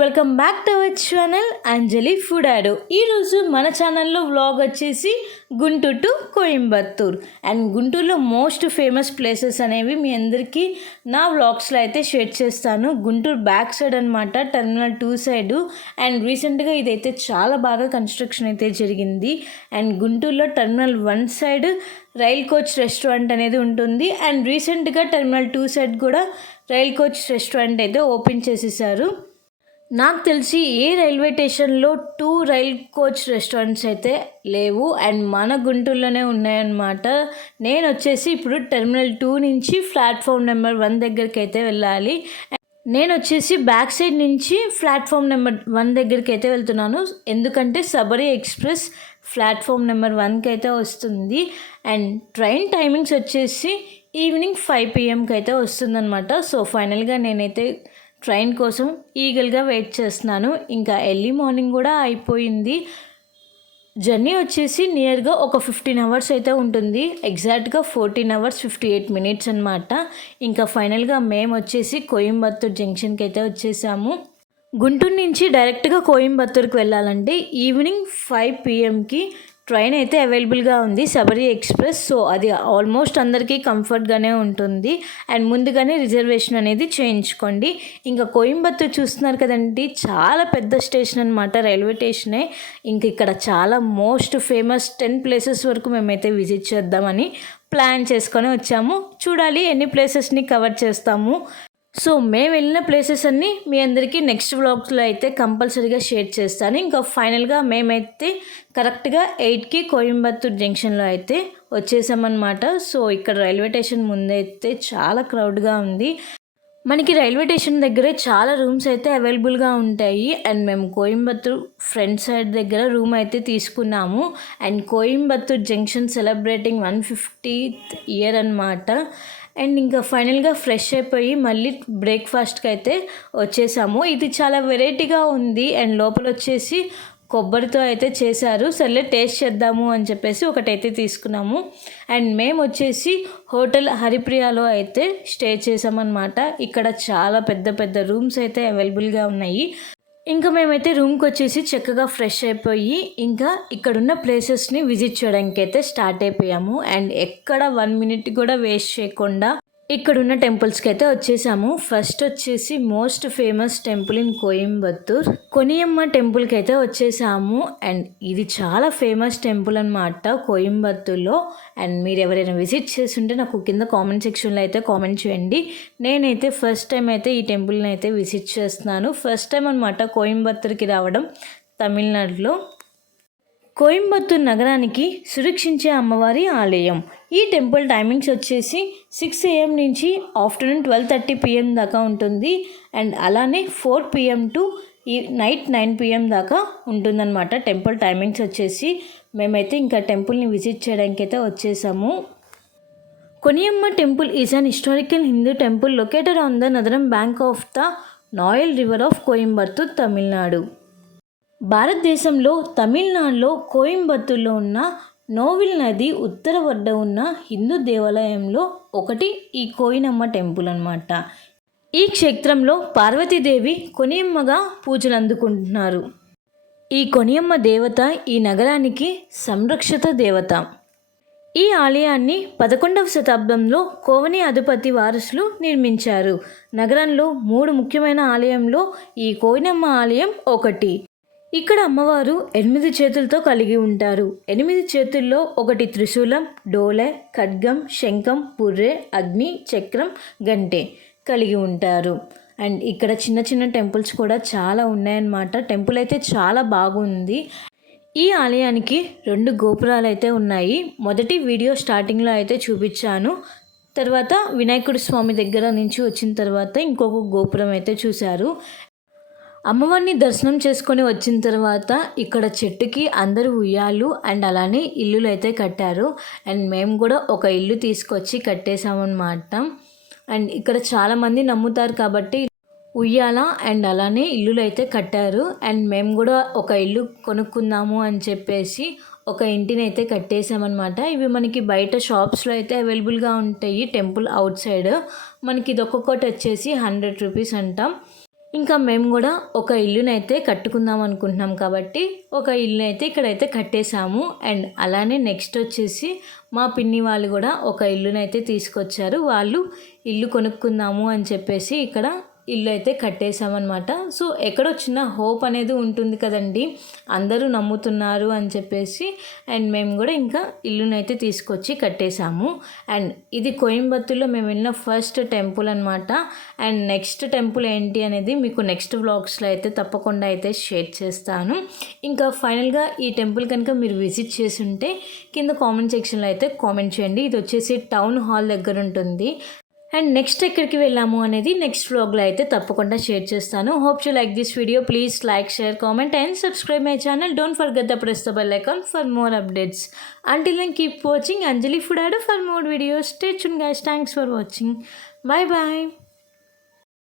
Welcome back to our channel Anjali food ఆడో ఈరోజు మన ఛానల్లో వ్లాగ్ వచ్చేసి గుంటూరు టు కోయంబత్తూర్. అండ్ గుంటూరులో మోస్ట్ ఫేమస్ ప్లేసెస్ అనేవి మీ అందరికీ నా వ్లాగ్స్లో అయితే షేర్ చేస్తాను. గుంటూరు బ్యాక్ సైడ్ అనమాట టెర్మినల్ టూ సైడ్ అండ్ రీసెంట్గా ఇదైతే చాలా బాగా కన్స్ట్రక్షన్ అయితే జరిగింది. అండ్ గుంటూరులో terminal one side rail coach restaurant అనేది ఉంటుంది. అండ్ రీసెంట్గా టర్మినల్ టూ సైడ్ కూడా రైల్ కోచ్ రెస్టారెంట్ అయితే ఓపెన్ చేసేసారు. నాకు తెలిసి ఏ రైల్వే స్టేషన్లో టూ రైల్ కోచ్ రెస్టారెంట్స్ అయితే లేవు. అండ్ మన గుంటూరులోనే ఉన్నాయన్నమాట. నేను వచ్చేసి ఇప్పుడు టెర్మినల్ టూ నుంచి ప్లాట్ఫామ్ నెంబర్ వన్ దగ్గరికి అయితే వెళ్ళాలి. నేను వచ్చేసి బ్యాక్ సైడ్ నుంచి ప్లాట్ఫామ్ నెంబర్ వన్ దగ్గరికి అయితే వెళ్తున్నాను. ఎందుకంటే సబరి ఎక్స్ప్రెస్ ప్లాట్ఫామ్ నెంబర్ వన్కి అయితే వస్తుంది. అండ్ ట్రైన్ టైమింగ్స్ వచ్చేసి ఈవినింగ్ ఫైవ్ పిఎంకి అయితే వస్తుందన్నమాట. సో ఫైనల్గా నేనైతే ట్రైన్ కోసం ఈగల్గా వెయిట్ చేస్తున్నాను. ఇంకా ఎర్లీ మార్నింగ్ కూడా అయిపోయింది. జర్నీ వచ్చేసి నియర్గా ఒక ఫిఫ్టీన్ అవర్స్ అయితే ఉంటుంది. ఎగ్జాక్ట్గా fourteen hours fifty eight minutes అనమాట ఇంకా ఫైనల్గా మేము వచ్చేసి కోయంబత్తూర్ జంక్షన్కి అయితే వచ్చేసాము. గుంటూరు నుంచి డైరెక్ట్గా కోయంబత్తూర్కి వెళ్ళాలంటే ఈవినింగ్ ఫైవ్ పిఎంకి ట్రైన్ అయితే అవైలబుల్గా ఉంది శబరి ఎక్స్ప్రెస్ సో అది ఆల్మోస్ట్ అందరికీ కంఫర్ట్గానే ఉంటుంది. అండ్ ముందుగానే రిజర్వేషన్ అనేది చేయించుకోండి. ఇంకా కోయంబత్తూర్ చూస్తున్నారు కదండి చాలా పెద్ద స్టేషన్ అనమాట రైల్వే స్టేషనే. ఇంక ఇక్కడ చాలా మోస్ట్ ఫేమస్ టెన్ ప్లేసెస్ వరకు మేమైతే విజిట్ చేద్దామని ప్లాన్ చేసుకొని వచ్చాము. చూడాలి ఎన్ని ప్లేసెస్ని కవర్ చేస్తాము. సో మేము వెళ్ళిన ప్లేసెస్ అన్నీ మీ అందరికీ నెక్స్ట్ వ్లాగ్స్లో అయితే కంపల్సరీగా షేర్ చేస్తాను. ఇంకా ఫైనల్గా మేమైతే కరెక్ట్గా ఎయిట్కి కోయంబత్తూర్ జంక్షన్లో అయితే వచ్చేసామన్నమాట. సో ఇక్కడ రైల్వే స్టేషన్ ముందైతే చాలా క్రౌడ్గా ఉంది. మనకి రైల్వే స్టేషన్ దగ్గరే చాలా రూమ్స్ అయితే అవైలబుల్గా ఉంటాయి. అండ్ మేము కోయంబత్తూర్ ఫ్రంట్ సైడ్ దగ్గర రూమ్ అయితే తీసుకున్నాము. And Coimbatore junction celebrating one fiftieth year అనమాట అండ్ ఇంకా ఫైనల్గా ఫ్రెష్ అయిపోయి మళ్ళీ బ్రేక్ఫాస్ట్కి అయితే వచ్చేసాము. ఇది చాలా వెరైటీగా ఉంది అండ్ లోపల వచ్చేసి కొబ్బరితో అయితే చేశారు. సర్లే టేస్ట్ చేద్దాము అని చెప్పేసి ఒకటైతే తీసుకున్నాము. అండ్ మేము వచ్చేసి హోటల్ హరిప్రియాలో అయితే స్టే చేసామన్నమాట. ఇక్కడ చాలా పెద్ద పెద్ద రూమ్స్ అయితే అవైలబుల్గా ఉన్నాయి. ఇంకా మేమైతే రూమ్కి వచ్చేసి చక్కగా ఫ్రెష్ అయిపోయి ఇంకా ఇక్కడున్న ప్లేసెస్ని విజిట్ చేయడానికి అయితే స్టార్ట్ అయిపోయాము. అండ్ ఎక్కడ వన్ మినిట్ కూడా వేస్ట్ చేయకుండా ఇక్కడున్న టెంపుల్స్కి అయితే వచ్చేసాము. ఫస్ట్ వచ్చేసి most famous temple in Coimbatore. Koniamma టెంపుల్కి అయితే వచ్చేసాము. అండ్ ఇది చాలా ఫేమస్ టెంపుల్ అనమాట కోయంబత్తూర్లో. అండ్ మీరు ఎవరైనా విజిట్ చేస్తుంటే నాకు కింద కామెంట్ సెక్షన్లో అయితే కామెంట్ చేయండి. నేనైతే ఫస్ట్ టైం అయితే ఈ టెంపుల్ని అయితే విజిట్ చేస్తున్నాను. ఫస్ట్ టైం అనమాట కోయంబత్తూర్కి రావడం తమిళనాడులో. కోయంబత్తూర్ నగరానికి సురక్షించే అమ్మవారి ఆలయం. ఈ టెంపుల్ టైమింగ్స్ వచ్చేసి సిక్స్ ఏఎం నుంచి ఆఫ్టర్నూన్ ట్వెల్వ్ థర్టీ పిఎం దాకా ఉంటుంది. అండ్ అలానే ఫోర్ పిఎం టు ఈ నైట్ నైన్ పిఎం దాకా ఉంటుందన్నమాట. టెంపుల్ టైమింగ్స్ వచ్చేసి మేమైతే ఇంకా టెంపుల్ని విజిట్ చేయడానికి అయితే వచ్చేసాము. Koniamma temple is an historical Hindu temple located on the northern bank of the Noyyal river of Coimbatore Tamil Nadu భారతదేశంలో తమిళనాడులో కోయంబత్తూర్లో ఉన్న నోవిల్ నది ఉత్తర వడ్డ ఉన్న హిందూ దేవాలయంలో ఒకటి ఈ కోయినమ్మ టెంపుల్ అనమాట ఈ క్షేత్రంలో పార్వతీదేవి కొనియమ్మగా పూజలు అందుకుంటున్నారు. ఈ కొనియమ్మ దేవత ఈ నగరానికి సంరక్షిత దేవత. ఈ ఆలయాన్ని పదకొండవ శతాబ్దంలో కోవని అధిపతి వారసులు నిర్మించారు. నగరంలో మూడు ముఖ్యమైన ఆలయంలో ఈ కోయినమ్మ ఆలయం ఒకటి. ఇక్కడ అమ్మవారు ఎనిమిది చేతులతో కలిగి ఉంటారు. ఎనిమిది చేతుల్లో ఒకటి త్రిశూలం డోలె ఖడ్గం శంఖం పుర్రె అగ్ని చక్రం గంటె కలిగి ఉంటారు. అండ్ ఇక్కడ చిన్న చిన్న టెంపుల్స్ కూడా చాలా ఉన్నాయన్నమాట. టెంపుల్ అయితే చాలా బాగుంది. ఈ ఆలయానికి రెండు గోపురాలు అయితే ఉన్నాయి. మొదటి వీడియో స్టార్టింగ్లో అయితే చూపించాను. తర్వాత వినాయకుడి స్వామి దగ్గర నుంచి వచ్చిన తర్వాత ఇంకొక గోపురం అయితే చూశారు. అమ్మవారిని దర్శనం చేసుకొని వచ్చిన తర్వాత ఇక్కడ చెట్టుకి అందరూ ఉయ్యాలు అండ్ అలానే ఇల్లులు అయితే కట్టారు. అండ్ మేము కూడా ఒక ఇల్లు తీసుకొచ్చి కట్టేసామన్నమాట అండ్ ఇక్కడ చాలామంది నమ్ముతారు కాబట్టి ఉయ్యాల అండ్ అలానే ఇల్లులు అయితే కట్టారు. అండ్ మేము కూడా ఒక ఇల్లు కొనుక్కుందాము అని చెప్పేసి ఒక ఇంటిని అయితే కట్టేసామన్నమాట ఇవి మనకి బయట షాప్స్లో అయితే అవైలబుల్గా ఉంటాయి టెంపుల్ అవుట్ సైడ్. మనకి ఇది ఒక్కొక్కటి వచ్చేసి హండ్రెడ్ రూపీస్ అంటాం. ఇంకా మేము కూడా ఒక ఇల్లునైతే కట్టుకుందాం అనుకుంటున్నాం కాబట్టి ఒక ఇల్లునైతే ఇక్కడైతే కట్టేశాము. అండ్ అలానే నెక్స్ట్ వచ్చేసి మా పిన్ని వాళ్ళు కూడా ఒక ఇల్లునైతే తీసుకొచ్చారు. వాళ్ళు ఇల్లు కొనుక్కుందాము అని చెప్పేసి ఇక్కడ ఇల్లు అయితే కట్టేశామన్నమాట. సో ఎక్కడో చిన్న హోప్ అనేది ఉంటుంది కదండి. అందరూ నమ్ముతున్నారు అని చెప్పేసి అండ్ మేము కూడా ఇంకా ఇల్లునైతే తీసుకొచ్చి కట్టేశాము. అండ్ ఇది కోయంబత్తూర్లో మేము వెళ్ళిన ఫస్ట్ టెంపుల్ అనమాట అండ్ నెక్స్ట్ టెంపుల్ ఏంటి అనేది మీకు నెక్స్ట్ వ్లాగ్స్లో అయితే తప్పకుండా అయితే షేర్ చేస్తాను. ఇంకా ఫైనల్గా ఈ టెంపుల్ కనుక మీరు విజిట్ చేసి ఉంటే కింద కామెంట్ సెక్షన్లో అయితే కామెంట్ చేయండి. ఇది వచ్చేసి టౌన్ హాల్ దగ్గర ఉంటుంది. అండ్ నెక్స్ట్ ఎక్కడికి వెళ్ళాము అనేది నెక్స్ట్ వ్లాగ్లో అయితే తప్పకుండా షేర్ చేస్తాను. Hope you like this video please like share comment and subscribe my channel don't forget the press the bell icon for more updates until then keep watching Anjali food Adda for more videos stay చున్ guys thanks for watching bye bye